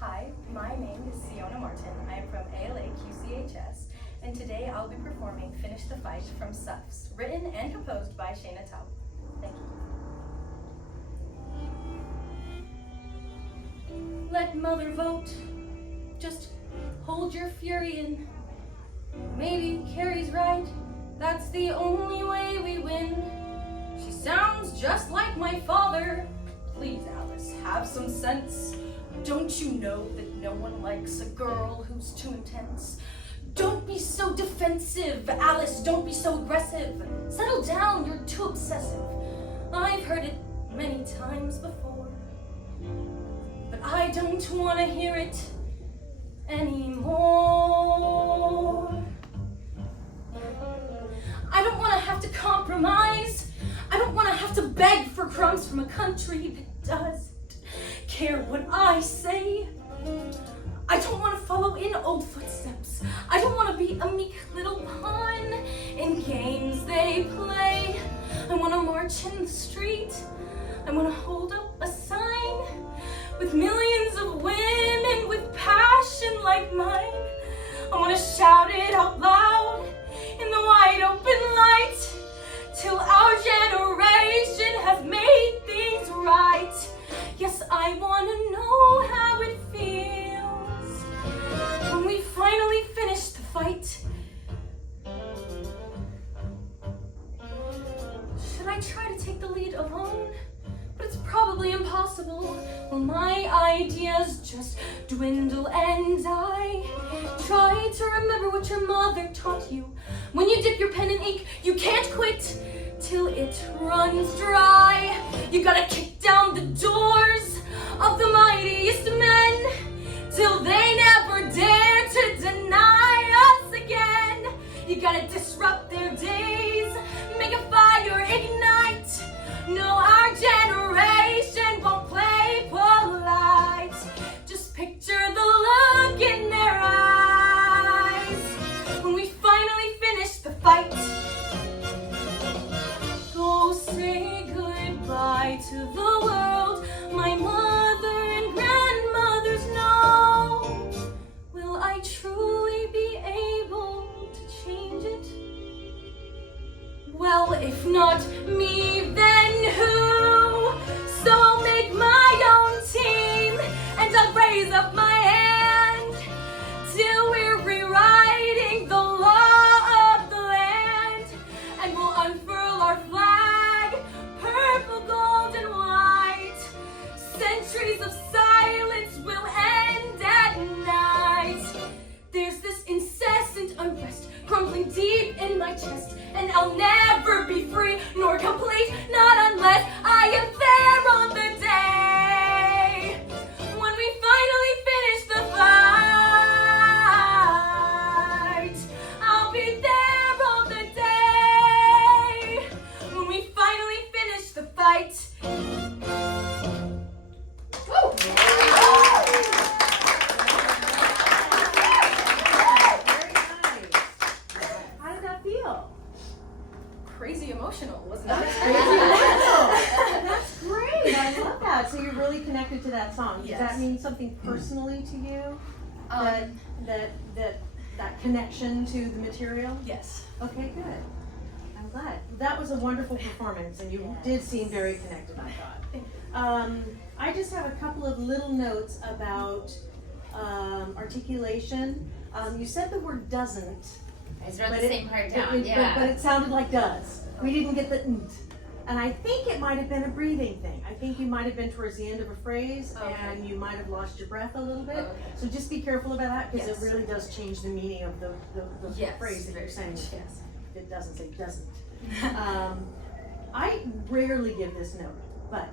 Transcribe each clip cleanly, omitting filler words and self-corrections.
Hi, my name is Sionna M. I am from ALA QCHS, and today I'll be performing Finish the Fight from Suffs, written and composed by Sionna M. Thank you. Let mother vote, just hold your fury in. Maybe Carrie's right, that's the only way we win. She sounds just like my father. Please, Alice, have some sense. Don't you know that no one likes a girl who's too intense? Don't be so defensive, Alice, don't be so aggressive. Settle down, you're too obsessive. I've heard it many times before, but I don't want to hear it anymore. I don't want to have to compromise. I don't want to have to beg for crumbs from a country that doesn't care what I say. I don't want to follow in old footsteps. I don't want to be a meek little pawn in games they play. I want to march in the street. I want to hold up a sign with millions of women with passion like mine. I want to shout it out loud in the wide open light till our generation has made things right. Yes, I want to know how it feels when we finally finish the fight. Should I try to take the lead alone? But it's probably impossible. Well, my ideas just dwindle and die. Try to remember what your mother taught you. When you dip your pen in ink, you can't quit till it runs dry. You gotta kick down the doors of the mightiest men till they never dare to deny us again. You gotta disrupt their days, make a fire ignite. No, our generation won't play polite. Just picture the look in their eyes when we finally finish the fight. Go say goodbye to the world my mother and grandmothers know. Will I truly be able to change it? Well, if not me, then who? So I'll make my own team and I'll raise up my hand till we're rewriting the law of the land, and we'll unfurl our flag, purple, gold, and white. Centuries of silence will end at night. There's this incessant unrest crumbling deep in my chest, and I'll never be free nor complete, not unless I am there on the day when we finally finish the fight. I'll be there on the day when we finally finish the fight. Woo! Crazy emotional, wasn't it? That's great. I love that. So you're really connected to that song. Does Yes. that mean something personally to you? That connection to the material? Yes. Okay, good. I'm glad. That was a wonderful performance, and you did seem very connected, I thought. I just have a couple of little notes about articulation. You said the word doesn't. I just wrote the same part down, But it sounded like does. We didn't get the nt. And I think it might have been a breathing thing. I think you might have been towards the end of a phrase, and you might have lost your breath a little bit. So just be careful about that, because it really does change the meaning of the phrase that you're saying. Yes. It doesn't say doesn't. I rarely give this note, but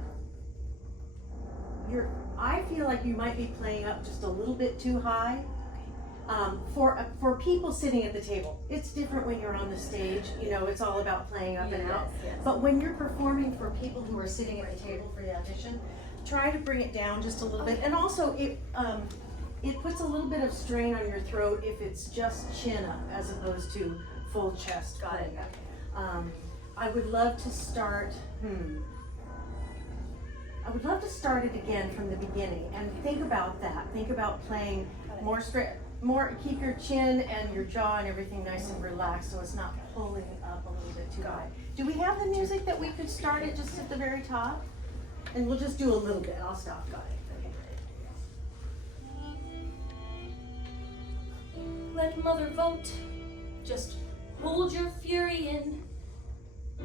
I feel like you might be playing up just a little bit too high. For people sitting at the table, it's different when you're on the stage. You know, it's all about playing up and out. Yes. But when you're performing for people who are sitting at the table for the audition, try to bring it down just a little bit. And also, it puts a little bit of strain on your throat if it's just chin up as opposed to full chest. Got it. I would love to start. I would love to start it again from the beginning and think about that. Think about playing more straight, keep your chin and your jaw and everything nice and relaxed so it's not pulling up a little bit too high. Do we have the music that we could start it just at the very top? And we'll just do a little bit. I'll stop. Got it. Okay, great. Let mother vote. Just hold your fury in.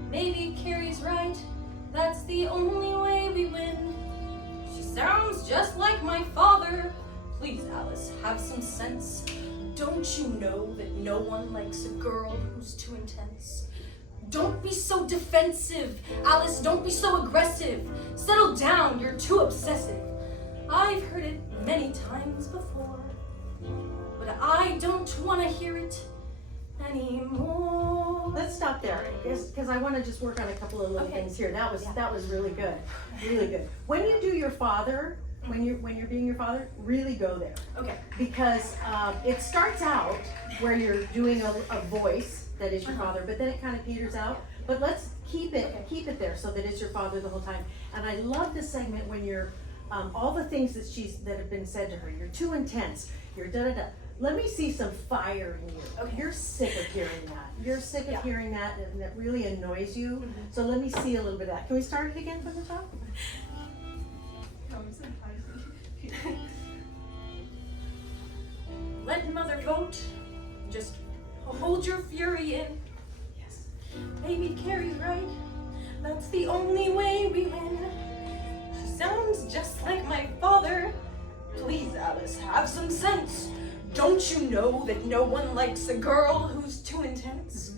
Maybe Carrie's right. That's the only way we win. She sounds just like my father. Please, Alice, have some sense. Don't you know that no one likes a girl who's too intense? Don't be so defensive. Alice, don't be so aggressive. Settle down, you're too obsessive. I've heard it many times before, but I don't want to hear it anymore. Let's stop there, because I want to just work on a couple of little things here. That was really good, really good. When you do your father, when you're being your father, really go there. Okay. Because it starts out where you're doing a voice that is your father, but then it kind of peters out. But let's keep it there so that it's your father the whole time. And I love this segment when you're all the things that have been said to her. You're too intense. You're da da da. Let me see some fire in you. Okay. You're sick of hearing that. You're sick of hearing that, and that really annoys you. Mm-hmm. So let me see a little bit of that. Can we start it again from the top? Let mother vote. Just hold your fury in. Yes. Maybe Carrie's right. That's the only way we win. She sounds just like my father. Please, Alice, have some sense. Don't you know that no one likes a girl who's too intense?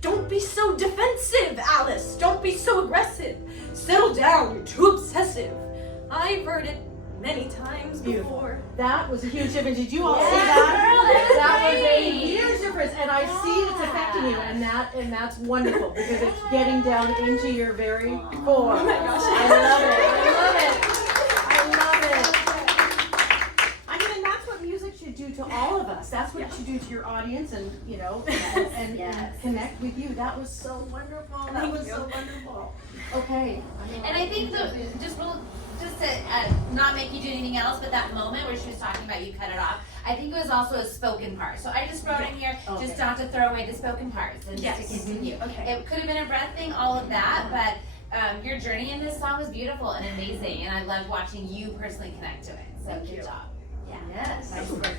Don't be so defensive, Alice. Don't be so aggressive. Settle down, you're too obsessive. I've heard it many times before. That was a huge difference. Did you all see that? That was a huge difference, and I see it's affecting you, and that's wonderful because it's getting down into your very core. Oh my gosh! I love it. I love it. I mean, and that's what music should do to all of us. That's what it should do to your audience, and and connect with you. That was so wonderful. That was so wonderful. Okay. And I think just to not make you do anything else, but that moment where she was talking about you cut it off, I think it was also a spoken part. So I just wrote in here, just not to throw away the spoken parts and just to continue. Okay. It could have been a breath thing, all of that, but your journey in this song was beautiful and amazing, and I loved watching you personally connect to it. So good job. Yeah. Yes. Nice work.